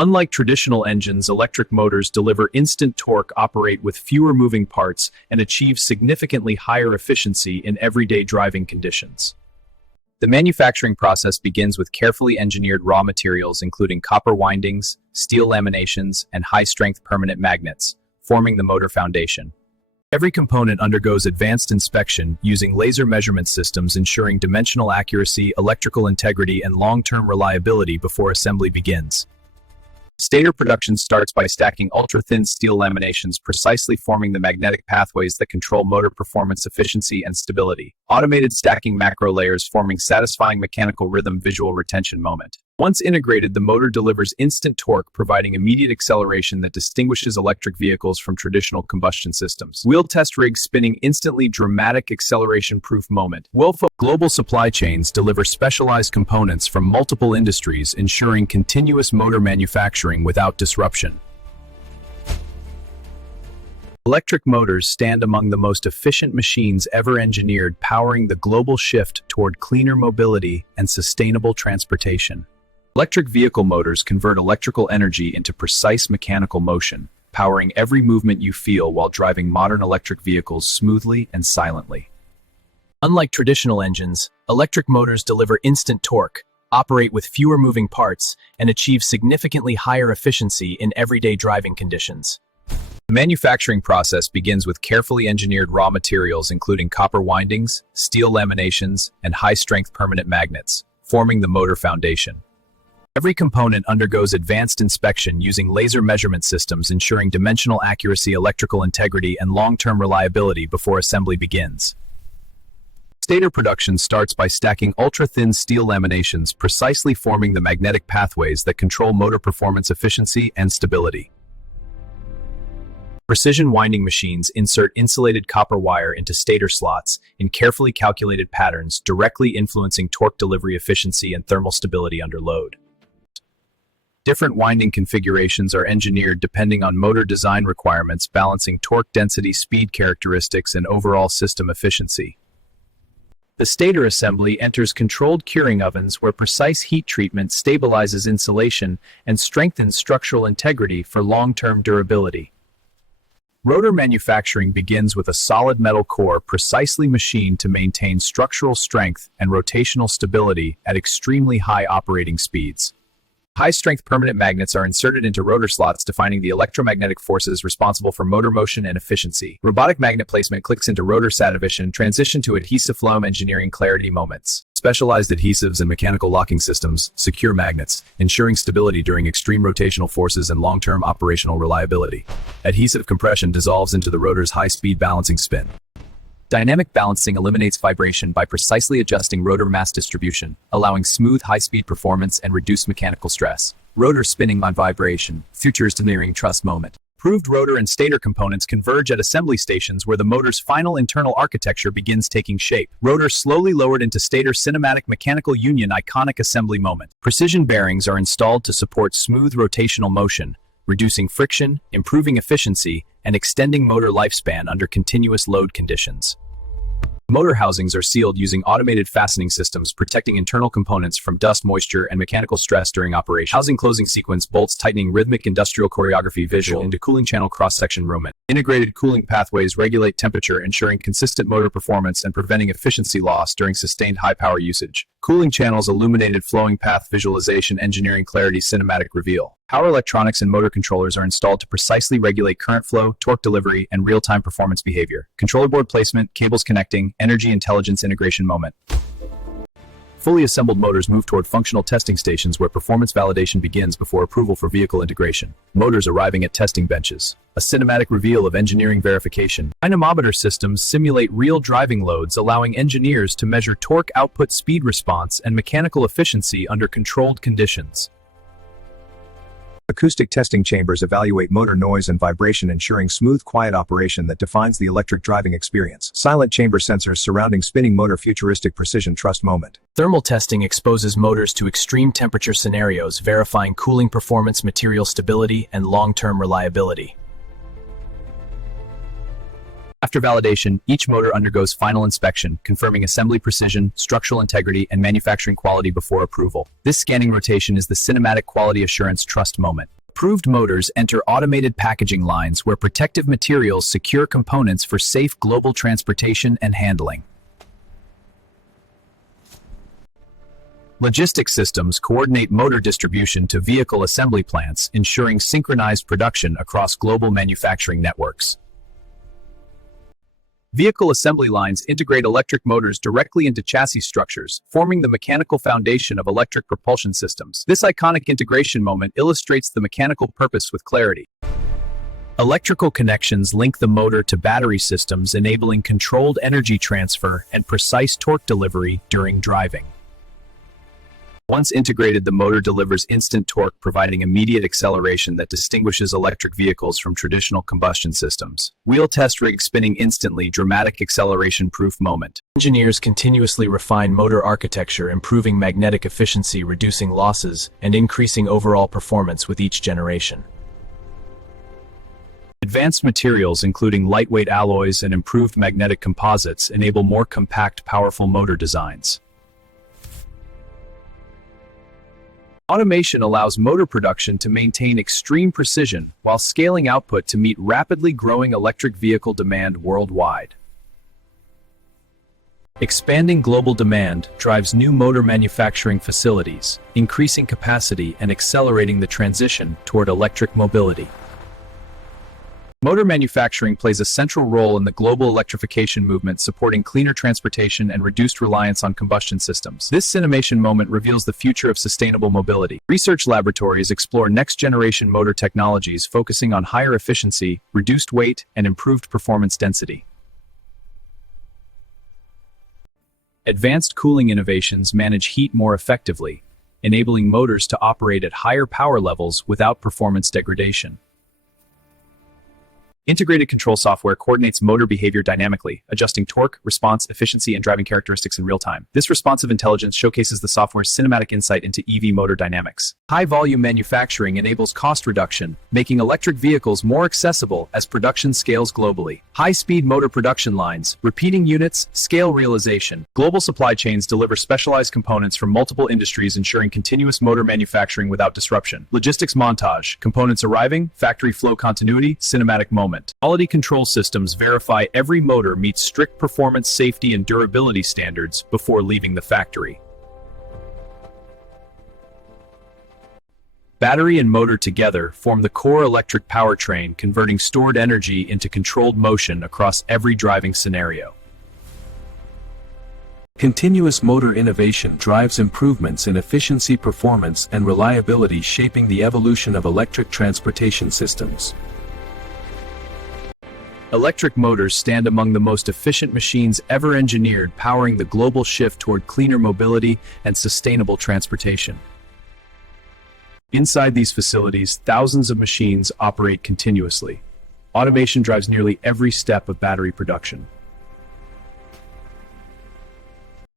Unlike traditional engines, electric motors deliver instant torque, operate with fewer moving parts, and achieve significantly higher efficiency in everyday driving conditions. The manufacturing process begins with carefully engineered raw materials including copper windings, steel laminations, and high-strength permanent magnets, forming the motor foundation. Every component undergoes advanced inspection using laser measurement systems ensuring dimensional accuracy, electrical integrity, and long-term reliability before assembly begins. Stator production starts by stacking ultra-thin steel laminations precisely forming the magnetic pathways that control motor performance, efficiency, and stability. Automated stacking macro layers forming satisfying mechanical rhythm visual retention moment. Once integrated, the motor delivers instant torque, providing immediate acceleration that distinguishes electric vehicles from traditional combustion systems. Wheel test rigs spinning instantly, dramatic acceleration-proof moment. Global supply chains deliver specialized components from multiple industries, ensuring continuous motor manufacturing without disruption. Electric motors stand among the most efficient machines ever engineered, powering the global shift toward cleaner mobility and sustainable transportation. Electric vehicle motors convert electrical energy into precise mechanical motion, powering every movement you feel while driving modern electric vehicles smoothly and silently. Unlike traditional engines, electric motors deliver instant torque, operate with fewer moving parts, and achieve significantly higher efficiency in everyday driving conditions. The manufacturing process begins with carefully engineered raw materials including copper windings, steel laminations, and high-strength permanent magnets, forming the motor foundation. Every component undergoes advanced inspection using laser measurement systems ensuring dimensional accuracy, electrical integrity, and long-term reliability before assembly begins. Stator production starts by stacking ultra-thin steel laminations precisely forming the magnetic pathways that control motor performance, efficiency, and stability. Precision winding machines insert insulated copper wire into stator slots in carefully calculated patterns, directly influencing torque delivery efficiency and thermal stability under load. Different winding configurations are engineered depending on motor design requirements, balancing torque density, speed characteristics, and overall system efficiency. The stator assembly enters controlled curing ovens where precise heat treatment stabilizes insulation and strengthens structural integrity for long-term durability. Rotor manufacturing begins with a solid metal core precisely machined to maintain structural strength and rotational stability at extremely high operating speeds. High-strength permanent magnets are inserted into rotor slots, defining the electromagnetic forces responsible for motor motion and efficiency. Robotic magnet placement clicks into rotor satisfaction, transition to adhesive flow engineering clarity moments. Specialized adhesives and mechanical locking systems secure magnets, ensuring stability during extreme rotational forces and long-term operational reliability. Adhesive compression dissolves into the rotor's high-speed balancing spin. Dynamic balancing eliminates vibration by precisely adjusting rotor mass distribution, allowing smooth, high-speed performance and reduced mechanical stress. Rotor spinning on vibration, futures nearing trust moment. Proved rotor and stator components converge at assembly stations where the motor's final internal architecture begins taking shape. Rotor slowly lowered into stator, cinematic mechanical union, iconic assembly moment. Precision bearings are installed to support smooth rotational motion, reducing friction, improving efficiency, and extending motor lifespan under continuous load conditions. Motor housings are sealed using automated fastening systems, protecting internal components from dust, moisture, and mechanical stress during operation. Housing closing sequence bolts tightening rhythmic industrial choreography visual into cooling channel cross-section movement. Integrated cooling pathways regulate temperature, ensuring consistent motor performance and preventing efficiency loss during sustained high-power usage. Cooling channels illuminated flowing path visualization, engineering clarity, cinematic reveal. Power electronics and motor controllers are installed to precisely regulate current flow, torque delivery, and real-time performance behavior. Controller board placement, cables connecting, energy intelligence integration moment. Fully assembled motors move toward functional testing stations where performance validation begins before approval for vehicle integration. Motors arriving at testing benches. A cinematic reveal of engineering verification. Dynamometer systems simulate real driving loads, allowing engineers to measure torque output, speed response, and mechanical efficiency under controlled conditions. Acoustic testing chambers evaluate motor noise and vibration, ensuring smooth, quiet operation that defines the electric driving experience. Silent chamber sensors surrounding spinning motor, futuristic precision trust moment. Thermal testing exposes motors to extreme temperature scenarios, verifying cooling performance, material stability, and long-term reliability. After validation, each motor undergoes final inspection, confirming assembly precision, structural integrity, and manufacturing quality before approval. This scanning rotation is the cinematic quality assurance trust moment. Approved motors enter automated packaging lines where protective materials secure components for safe global transportation and handling. Logistics systems coordinate motor distribution to vehicle assembly plants, ensuring synchronized production across global manufacturing networks. Vehicle assembly lines integrate electric motors directly into chassis structures, forming the mechanical foundation of electric propulsion systems. This iconic integration moment illustrates the mechanical purpose with clarity. Electrical connections link the motor to battery systems, enabling controlled energy transfer and precise torque delivery during driving. Once integrated, the motor delivers instant torque, providing immediate acceleration that distinguishes electric vehicles from traditional combustion systems. Wheel test rig spinning instantly, dramatic acceleration-proof moment. Engineers continuously refine motor architecture, improving magnetic efficiency, reducing losses, and increasing overall performance with each generation. Advanced materials, including lightweight alloys and improved magnetic composites, enable more compact, powerful motor designs. Automation allows motor production to maintain extreme precision while scaling output to meet rapidly growing electric vehicle demand worldwide. Expanding global demand drives new motor manufacturing facilities, increasing capacity and accelerating the transition toward electric mobility. Motor manufacturing plays a central role in the global electrification movement, supporting cleaner transportation and reduced reliance on combustion systems. This cinemation moment reveals the future of sustainable mobility. Research laboratories explore next-generation motor technologies, focusing on higher efficiency, reduced weight, and improved performance density. Advanced cooling innovations manage heat more effectively, enabling motors to operate at higher power levels without performance degradation. Integrated control software coordinates motor behavior dynamically, adjusting torque, response, efficiency, and driving characteristics in real time. This responsive intelligence showcases the software's cinematic insight into EV motor dynamics. High-volume manufacturing enables cost reduction, making electric vehicles more accessible as production scales globally. High-speed motor production lines, repeating units, scale realization. Global supply chains deliver specialized components from multiple industries, ensuring continuous motor manufacturing without disruption. Logistics montage, components arriving, factory flow continuity, cinematic moment. Quality control systems verify every motor meets strict performance, safety, and durability standards before leaving the factory. Battery and motor together form the core electric powertrain, converting stored energy into controlled motion across every driving scenario. Continuous motor innovation drives improvements in efficiency, performance, and reliability, shaping the evolution of electric transportation systems. Electric motors stand among the most efficient machines ever engineered, powering the global shift toward cleaner mobility and sustainable transportation. Inside these facilities, thousands of machines operate continuously. Automation drives nearly every step of battery production.